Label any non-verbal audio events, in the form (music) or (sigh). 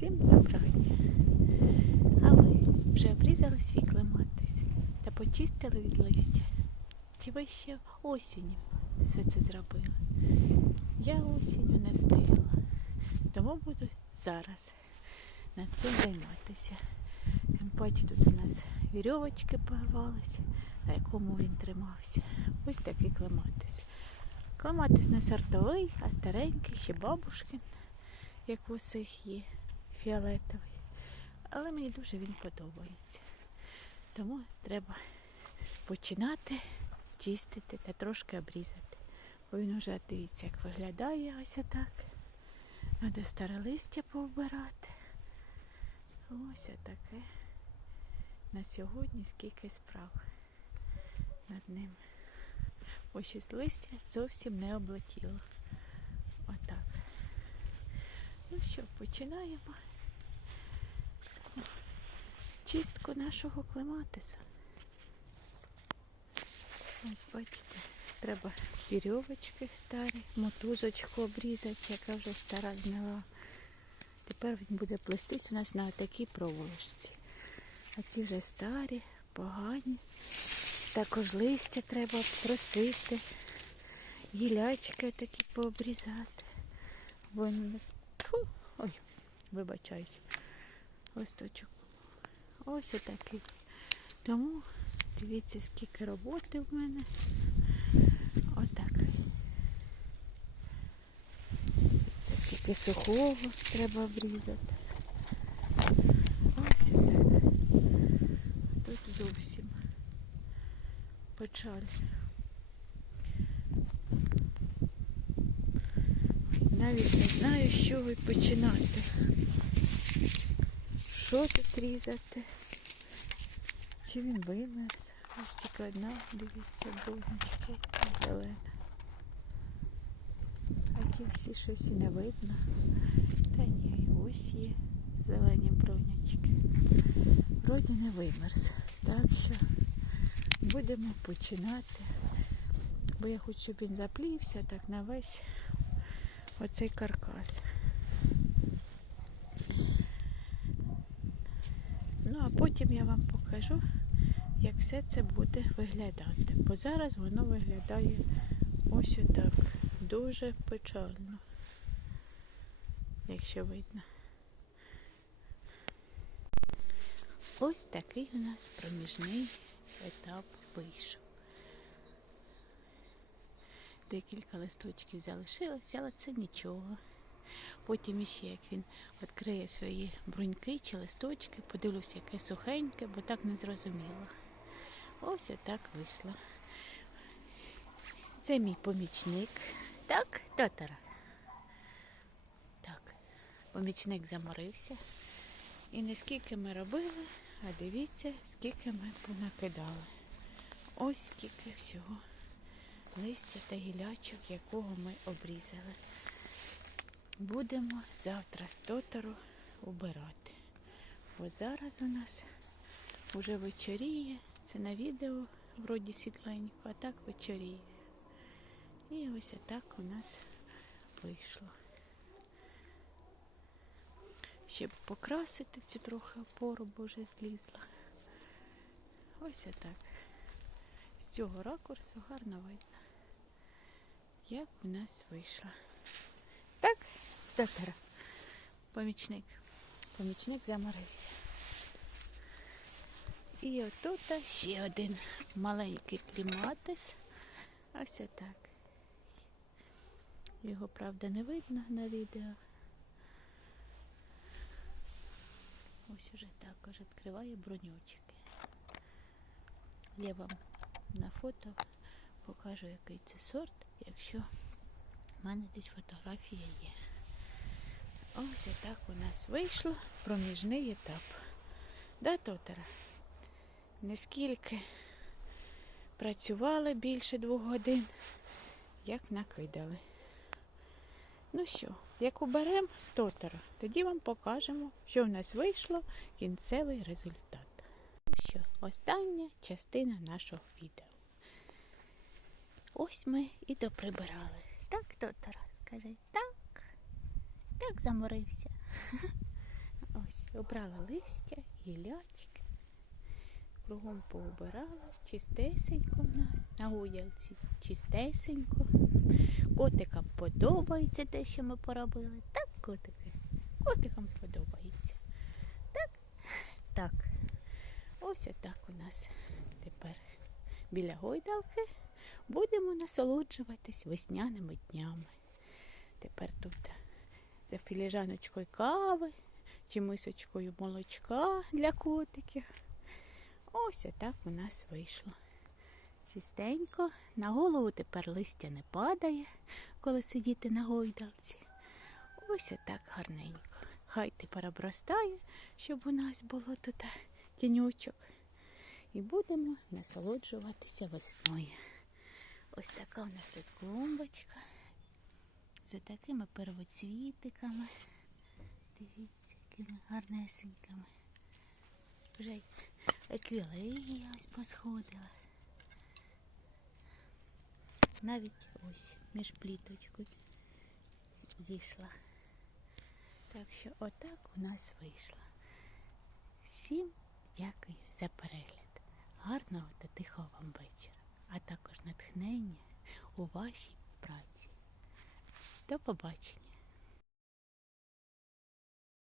Всім доброго дня. А ви вже обрізали свій клематис та почистили від листя? Чи ви ще осінню все це зробили? Я осінню не встигла, тому буду зараз над цим займатися. Тим паче тут у нас вірьовочки порвалися, на якому він тримався. Ось такий клематис. Клематис не сортовий, а старенький, ще бабушкин як у усіх є фіолетовий. Але мені дуже він подобається. Тому треба починати чистити та трошки обрізати. Бо він вже дивіться, як виглядає ось отак. Треба старе листя повбирати. Ось таке. На сьогодні скільки справ над ним. Ось щось листя зовсім не облетіло. Отак. Ну що, починаємо чистку нашого клематиса. Ось бачите, треба вірьовочки старі, мотузочку обрізати, яка вже стара зняла. Тепер він буде плестись у нас на такій проволочці. А ці вже старі, погані. Також листя треба обтросити, гілячки такі пообрізати. У нас ой, вибачаюсь. Листочок. Ось отакий. Тому дивіться, скільки роботи в мене. Отак. Це скільки сухого треба обрізати. Ось так. Тут зовсім печаль. Навіть не знаю, з чого починати. Що тут різати? Чи він вимерз? Ось тільки одна, дивіться, брунечка зелена. А ті всі щось і не видно. Та ні, ось є зелені брунячки. Вроді не вимерз. Так що будемо починати. Бо я хочу, щоб він заплівся так на весь оцей каркас. Ну, а потім я вам покажу, як все це буде виглядати. Бо зараз воно виглядає ось отак. Дуже печально, якщо видно. Ось такий у нас проміжний етап вийшов. Декілька листочків залишилося, але це нічого. Потім іще, як він відкриє свої бруньки чи листочки, подивлюся, яке сухеньке, бо так не зрозуміло. Ось отак вийшло. Це мій помічник. Так, Тотара? Так, помічник заморився. І не скільки ми робили, а дивіться, скільки ми понакидали. Ось скільки всього листя та гілячок, якого ми обрізали. Будемо завтра з тотору убирати. Бо зараз у нас вже вечоріє. Це на відео вроді світленько, а так вечоріє. І ось отак у нас вийшло. Щоб покрасити цю трохи опору, бо вже злізла. Ось отак. З цього ракурсу гарно видно, як у нас вийшло. Так, доктора, помічник. Помічник заморився. І отут ще один маленький кліматис. Ось отак. Його, правда, не видно на відео. Ось уже також відкриває бронючки. Я вам на фото покажу, який це сорт, якщо в мене десь фотографія є. Ось і так у нас вийшло проміжний етап. Да, Тотара? Нескільки працювали більше двох годин, як накидали. Ну що, як уберемо з Тотара, тоді вам покажемо, що в нас вийшло кінцевий результат. Ну що, остання частина нашого відео. Ось ми і доприбирали. Так, Тотара, скажи, так. Так заморився. (laughs) Обрали листя, гілячки. Кругом поубирали. Чистесенько в нас. На гуяльці чистесенько. Котикам подобається те, що ми поробили. Так, котики. Котикам подобається. Так, так. Ось отак у нас тепер біля гойдалки будемо насолоджуватись весняними днями. Тепер тут за філіжаночкою кави чи мисочкою молочка для котиків. Ось отак у нас вийшло. Чистенько. На голову тепер листя не падає, коли сидіти на гойдалці. Ось отак гарненько. Хай тепер обростає, щоб у нас було тут тіньочок. І будемо насолоджуватися весною. Ось така у нас тут клумбочка з такими первоцвітиками. Дивіться, якими гарнесенькими. Вже еквілегія ось посходила. Навіть ось між пліточкою зійшла. Так що отак у нас вийшло. Всім дякую за перегляд. Гарного та тихого вам вечора, а також натхнення у вашій. До побачення!